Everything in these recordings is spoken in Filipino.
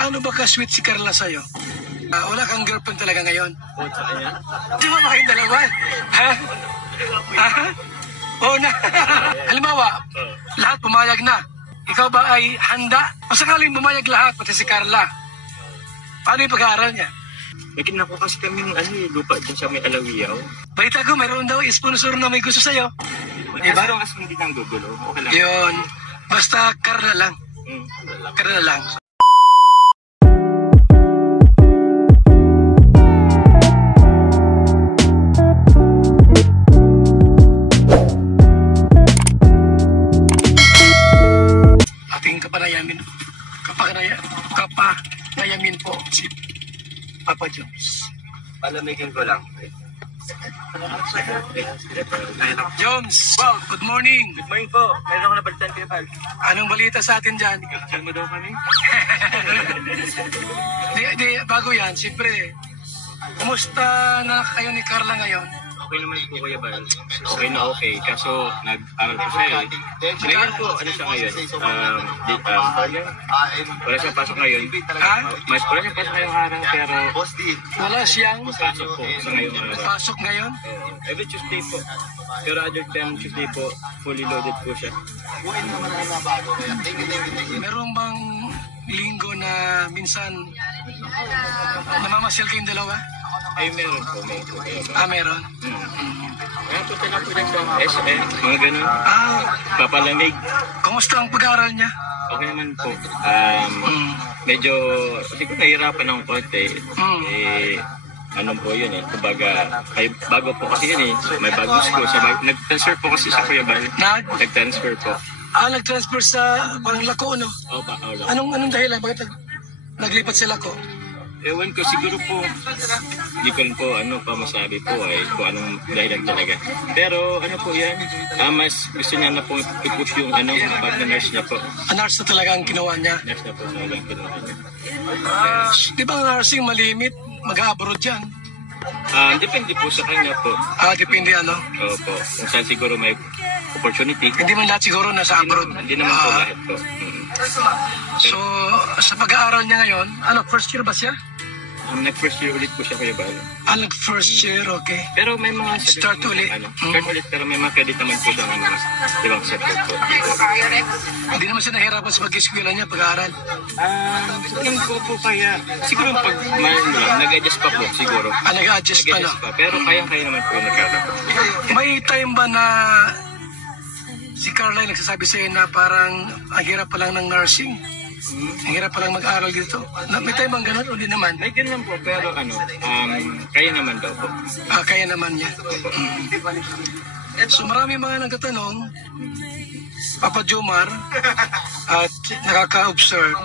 Gaano ba ka-sweet si Carla sa'yo? Wala kang girlfriend talaga ngayon? Oo, sa kanya. Di ba ba kayong dalawa? Ha? Ha? Oo na. Halimbawa, lahat pumayag na. Ikaw ba ay handa? O sakaling bumayag lahat, pati si Carla. Paano yung pag-aaral niya? May kinako kasi kaming lupa dyan sa may Alawiaw. Balita ko, mayroon daw sponsor na may gusto sa'yo. Diba? Kasi hindi nang gugulo. Okay lang. Yun. Basta Carla lang. Carla lang. Ating kapanayamin po si Papa Joms. Palamigin ko lang. Joms, good morning. Good morning po. Meron ako nabalitan kayo, Pal. Anong balita sa atin dyan? Saan mo daw kami? Bago yan, siyempre, kumusta na kayo ni Carla ngayon? Okay naman po, Kuya Bal. Okay na okay. Kaso, nag-aral po siya eh. Ngayon po, ano siya ngayon? Wala siyang pasok ngayon. Ha? Wala siyang pasok ngayong araw, pero Wala siyang pasok po sa ngayong araw. pasok ngayon? Every Tuesday po. Pero other time Tuesday po, fully loaded po siya. Meron bang linggo na minsan namamasyal kayong dalawa? Ay, meron po. Meron. Kaya po sila po dyan sa SM, mga ganun. Papalamig. Kumusta ang pag-aaral niya? Okay naman po. Medyo, siguro nahihirapan ng konti. Ano po yun eh. Kumbaga, bago po kasi yun eh. May bagong school. Nag-transfer po kasi sa Kuya Bal. Nag-transfer po. Nag-transfer sa parang Lako, no? Opa, ola. Anong dahilan? Bakit naglipat sa Lako? Ewan ko, siguro po, hindi ko rin po masabi po ay kung anong dahilan talaga. Pero ano po yan, mas gusto niya na po i-push yung pag-nurse niya po. Nurse na talaga ang ginawa niya? Nurse na po talaga ang ginawa niya. Di ba ang nursing malimit? Mag-abroad yan? Depende po sa kanya po. Depende ano? Opo, kung saan siguro may opportunity. Hindi man lahat siguro nasa abroad. Hindi naman po lahat po. So, sa pag-aaral niya ngayon, first year ba siya? Nag-first year ulit po siya, Kuya Bal. Nag-first year, okay. Pero may mga... Start ulit. Start ulit, pero may mga credit naman po sa mga ibang subject po. Hindi naman siya nahirapan sa pag-eskwela niya, pag-aaral. Tingin ko po kaya, siguro pag nag-adjust pa po, siguro. Nag-adjust pa, no? Pero kaya naman po nagkakaroon po. May time ba na si Carla nagsasabi sa'yo na parang ang hirap pa lang ng nursing? Ang hirap pa lang mag-aral dito? May time bang ganun o di naman? May ganun po, pero kaya naman daw po. Kaya naman niya. So marami mga nagtatanong, Papa Jomar, at nakaka-observe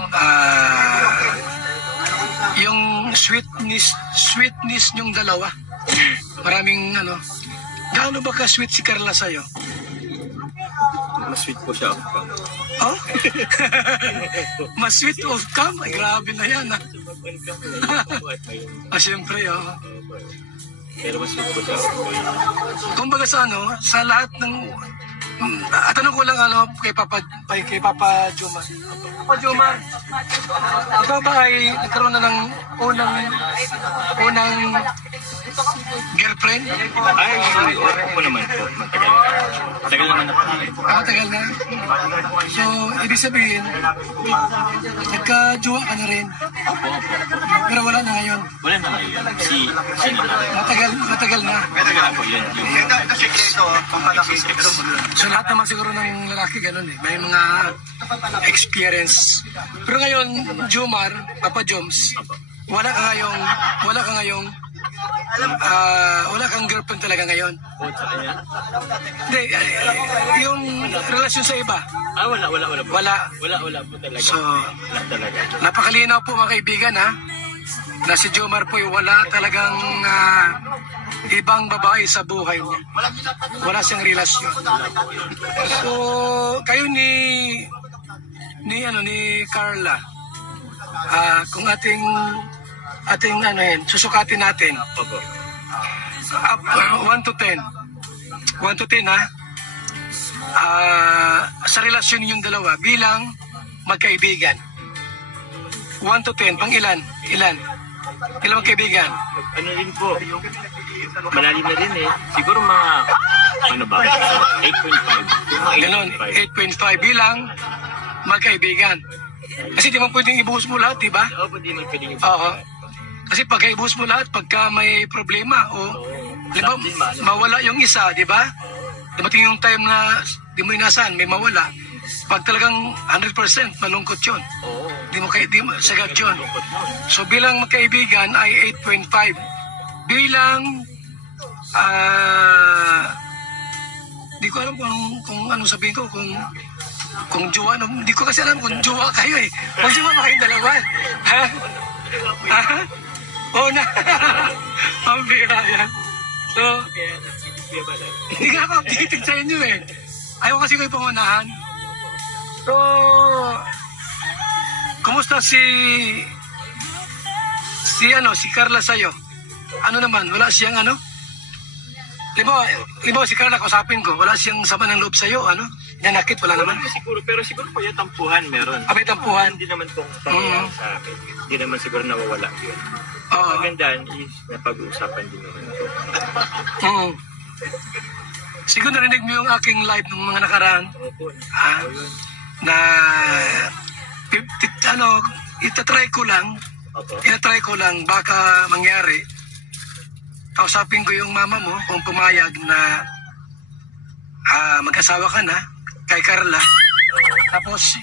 yung sweetness niyong dalawa. Maraming gaano ba ka-sweet si Carla sa'yo? Mas sweet po siya. Oh? Mas sweet of come? Ay, grabe na yan, ha? Siyempre, Pero mas sweet po siya. Kumbaga sa lahat ng... tanong ko lang kay Papa Jomar. Papa Jomar, ikaw ba ay nagkaroon na ng unang girlfriend? Ay, po naman po. Matagal naman na po. Matagal na. So, ibig sabihin, nagka-jowa ka na rin. Opo. Pero wala na ngayon. Wala na ngayon. Matagal na. Matagal na po yun. So lahat naman siguro ng lalaki ganun eh. May mga experience. Pero ngayon, Jomar, Papa Joms, wala kang girlfriend talaga ngayon. Oo, sa kanya? Hindi, yung relasyon sa iba. Wala po. Wala Po talaga. So, wala talaga. napakalinaw po mga kaibigan ha, na si Jomar po wala talagang ibang babae sa buhay niya. Wala siyang relasyon. So, kayo ni Carla, kung ating susukatin natin. Opo. 1 to 10. 1 to 10 ha. Sa relasyon ninyong dalawa bilang magkaibigan. 1 to 10, pang ilan? Ilan? Ilang kaibigan? Ano rin po, malalim na rin eh. Siguro mga, ano ba, 8.5. Mga Ganon, 8.5 bilang magkaibigan. Kasi di man pwedeng ibuhos mo lahat, di ba? Oo, hindi man pwedeng Oo. Kasi pagka ibuhos mo lahat, pagka may problema o di ba, mawala yung isa, di ba? Dumating yung time na di mo inasahan, may mawala. Pag talagang 100% malungkot yun. Oo. Di mo sagad yun. So bilang magkaibigan ay 8.5. Bilang di ko alam kung anong sabihin ko, kung jowa, no, hindi ko kasi alam kung jowa kayo eh. Kung jowa ba kayong dalawa? Ha? Ha? Oo na. Ang bira yan. So, hindi ka ako updated sa inyo eh. Ayaw kasi ko ipangunahan. So, kumusta si Carla sa'yo? Ano naman, wala siyang ano? Libo, si Carla, kausapin ko, wala siyang sama ng loob sa'yo, ano? Nanakit, wala naman. Pero siguro po yung tampuhan meron. May tampuhan? Hindi naman po pangyayari sa akin. Hindi naman siguro nawawala yun. Oo. Magandaan is napag-uusapan din naman po. Oo. Siguro narinig mo yung aking live ng mga nakaraan. Opo. Na itatry ko lang baka mangyari. Kausapin ko yung mama mo kung pumayag na mag-asawa ka na kay Carla. Tapos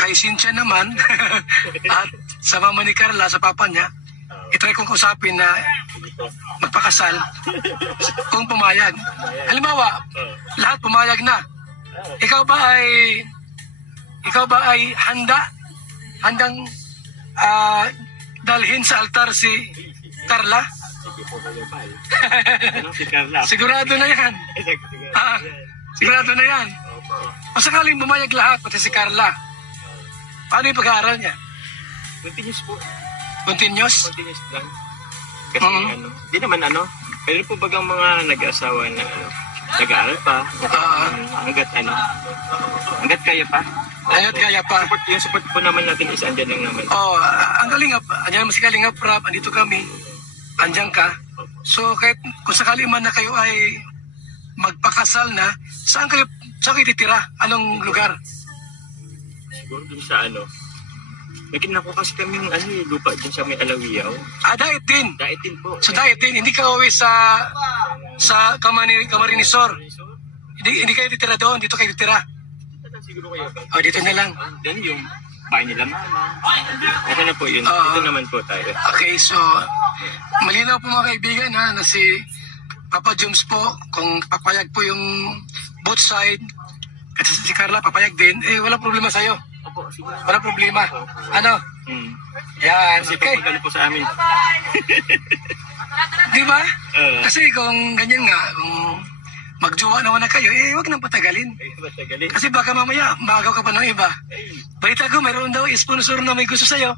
kay Cynthia naman at sa mama ni Carla, sa papa niya, itry kong kausapin na magpakasal kung pumayag. Halimbawa, lahat pumayag na. Ikaw ba ay handang dalhin sa altar si Carla? Si Carla. Sigurado na yan. Sigurado na yan. O sakaling bumayag lahat, pati si Carla, paano yung pag-aaral niya? Continuous po. Continuous? Continuous lang. Kasi di naman pero po bagang mga nag-asawa na nag-aaral pa, hanggat kaya pa. Hanggat kaya pa. Yung support po naman natin is andyan lang naman. Ang Kalingap, andyan si Kalingap Rap, andito kami, andyan ka. So kahit kung sakali man na kayo ay magpakasal na, saan kayo titira? Anong lugar? Siguro dun sa nagkina ko kasi kami lupa dun sa may Alawiaw. Diet din. Diet din po. So diet din, hindi ka uwi sa Camarinesor. Hindi kayo titira doon, dito kayo titira. Siguro kayo ba? Dito na lang. Then yung bahay nila mama. Ito na po yun. Ito naman po tayo. Okay, so malinaw po mga kaibigan na si Papa Joms po, kung papayag po yung both side, kasi si Carla papayag din, wala problema sa'yo. Opo, siguro. Wala problema. Ano? Yan, Kasi okay. pag po sa amin. Di ba? Kasi kung ganyan nga, kung magjowa naman na kayo, wag nang patagalin. Kasi baka mamaya, magaw ka pa ng iba. Balita ko, mayroon daw sponsor na may gusto sa'yo.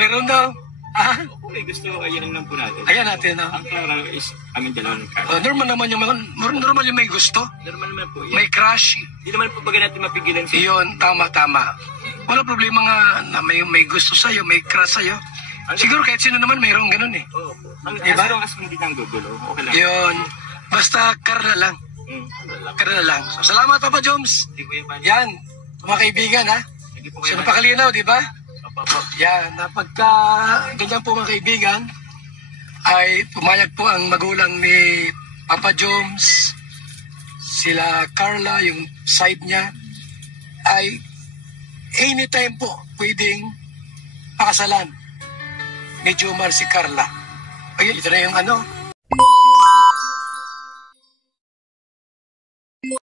Meron daw. Opo, gusto, ayan lang po natin. Ayan natin, Ang klaro is amin dalawang card. normal yung may gusto. Normal naman po yan. May crush. Hindi naman po baga natin mapigilan siya. Iyon, tama. Wala problema nga na may gusto sa'yo, may crush sa'yo. Siguro kahit sino naman mayroong ganun eh. Opo. Diba? As long as hindi nang gugulo, okay lang. Yun. Basta Carla lang. Carla lang. So, salamat Papa Joms. Hindi ko yung bali. Yan, mga kaibigan ha. Hindi po So, kayo napakalinaw, di ba? Opo. Yan, na pagka ganyan po mga kaibigan, ay pumayag po ang magulang ni Papa Joms, sila Carla, yung side niya, ay anytime po pwedeng pakasalan ni Jomar si Carla. Ayun, ito na yung